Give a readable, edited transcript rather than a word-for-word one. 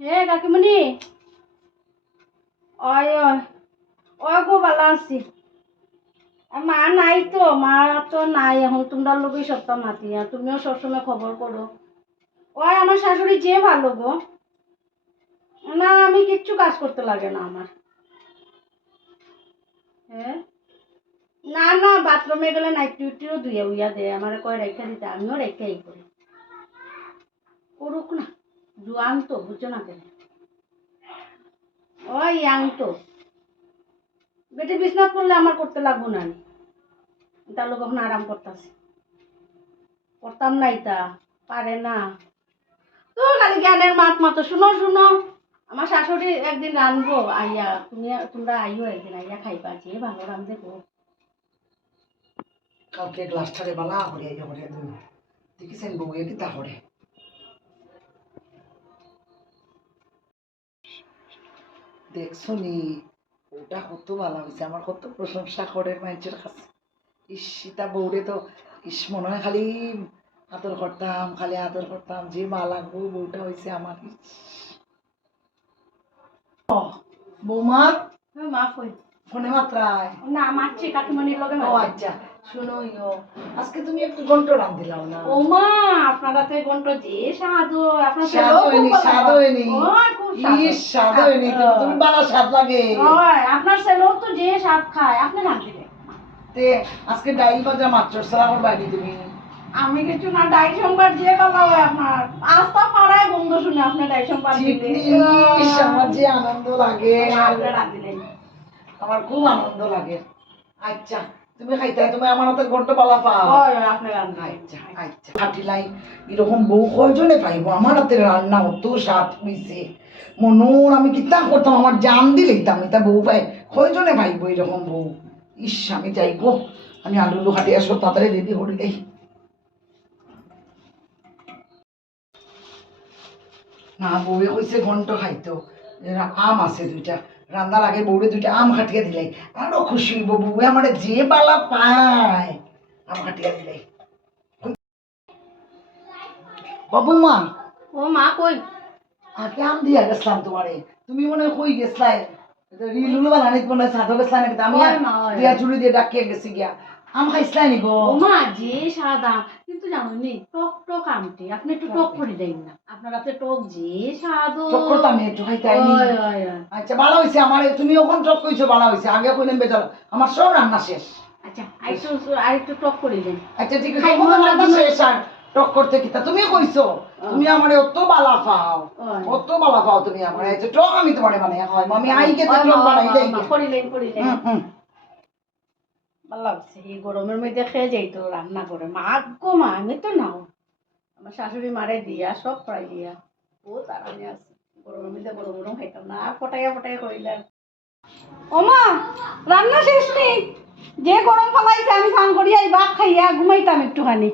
হে কাকিমণি, ওই ওই ওই গো ভালো আছি। মা নাই তো, মা তো নাই এখন। তোমরা লোকই সপ্তাহ মাতিয়া, তুমিও সবসময় খবর করো। ওই আমার শাশুড়ি যে ভালো গো। না, আমি কিচ্ছু কাজ করতে লাগে না আমার। হ্যাঁ, না না, বাথরুমে গেলে নাইট ডিউটিও ধুয়ে উইয়া দেয়, আমার কয় রেখে দিতে, আমিও রেখেই করি। করুক না, জোয়ান তো, বুঝছো না কেন? ওই ইয়াং তো, বেটি বিছনাথ করলে আমার করতে লাগবো না। তার লোক এখন আরাম করতেছে, করতাম না, এটা পারে না তো। খালি জ্ঞানের মাত মাতো। শুনো শুনো, আমার শাশুড়ি একদিন রানবো, আইয়া তোমরা আইও একদিন, আইয়া খাইবা, যে ভালো রান্ধে গো। কালকে গ্লাসটারে বালা করে আইয়া করে দেখিছেন বউ এটি তা করে দেখছো নি? ওটা কত ভালো হয়েছে, আমার কত প্রশংসা করে মানুষের কাছে। ইস, সীতা বউরে তো ইস মনে হয় খালি আদর করতাম, খালি আদর করতাম, যে মা লাগবো বউটা হয়েছে আমার। বৌমা মা কই? ফোনে মাত্রায় না, মারছি কাকিমণির লগে। ও আচ্ছা, শুনো আজকে তুমি একটু ঘন্ট রান দিলাম না? ও মা, আপনারা তো ঘন্ট যে স্বাদ, আপনার স্বাদ হয়নি, স্বাদ হয়নি, ইস স্বাদ হয়নি, তুমি বালা স্বাদ লাগে। আপনার ছেলেও তো যে স্বাদ খায়, আপনি রাঁধছিলেন। তে আজকে ডাইল ভাজা মাছ সালামের বাড়ি তুমি। আমি কিছু না, ডাই সোমবার যে কথা হয় আপনার আস্থা পাড়ায় বন্ধ শুনে আপনি ডাই সোমবার দিলে আমার যে আনন্দ লাগে, আপনি রাঁধছিলেন, আমার খুব আনন্দ লাগে। আচ্ছা, তুমি খাইতে, তুমি আমার হাতে ঘন্ট পালা পাও। আপনি রাঁধলেন। আচ্ছা আচ্ছা, খাটিলাই এরকম বউ কয়জনে পাইব? আমার হাতের রান্না অত স্বাদ হইছে, মনোর আমি কিতা করতাম, আমার জান দিলে আমি তা বউ পাই, কয়জনে পাইব এরকম বউ? ইস, আমি যাইব, আমি আলু হাটে আসো তাড়াতাড়ি রেডি করে দেই। না, বউয়ে কইছে ঘন্ট খাইতো, আম আছে দুইটা, রান্নার আগে বউরে দুইটা আম খাটিয়ে দিলাই, আরো খুশি হইব। বউয়ে আমার যে বালা পায়, আম খাটিয়ে দিলাই। বাবু মা, ও মা কই? আগে আম দিয়া গেছিলাম তোমারে, তুমি মনে হয় কই গেছলাই, রিলুল বানানিত মনে হয় সাধো গেছলাই নাকি? আমি দিয়া চুরি দিয়ে ডাকিয়ে গেছি গিয়া, আম খাইছলাই নি গো? ও মা, যে সাদা, কিন্তু জানো নি টক টক আমটি, আপনি একটু টক করে দেন না, আপনার হাতে টক যে স্বাদ। টক করতাম একটু খাইতাইনি। আচ্ছা, ভালো হইছে, আমার তুমি ওখান টক কইছো, ভালো হইছে, আগে কইলেন বেজাল, আমার সব রান্না শেষ। আচ্ছা, আরেকটু টক করে দেন। আচ্ছা ঠিক আছে, রান্না শেষ, আর টক করতে কিতা তুমি কইছো? তুমি আমারে অত বালা পাও, অত বালা পাও তুমি আমারে। আচ্ছা, টক আমি তোমারে বানাই হয়, আমি আইকে তো টক বানাই দেই। করিলেন। ভালো লাগছে, এই গরমের মধ্যে খেয়ে যাইতো রান্না করে। মা গো মা, আমি তো নাও, আমার শাশুড়ি মারে দিয়া সব ফ্রাই দিয়া বহুত আরামে আছে। গরমের মধ্যে গরম গরম খাইতাম না, আর ফটাইয়া করিলে। ও মা, রান্না শেষ নেই, যে গরম ফলাইছে, আমি স্নান করিয়া এই ভাত খাইয়া ঘুমাইতাম একটুখানি।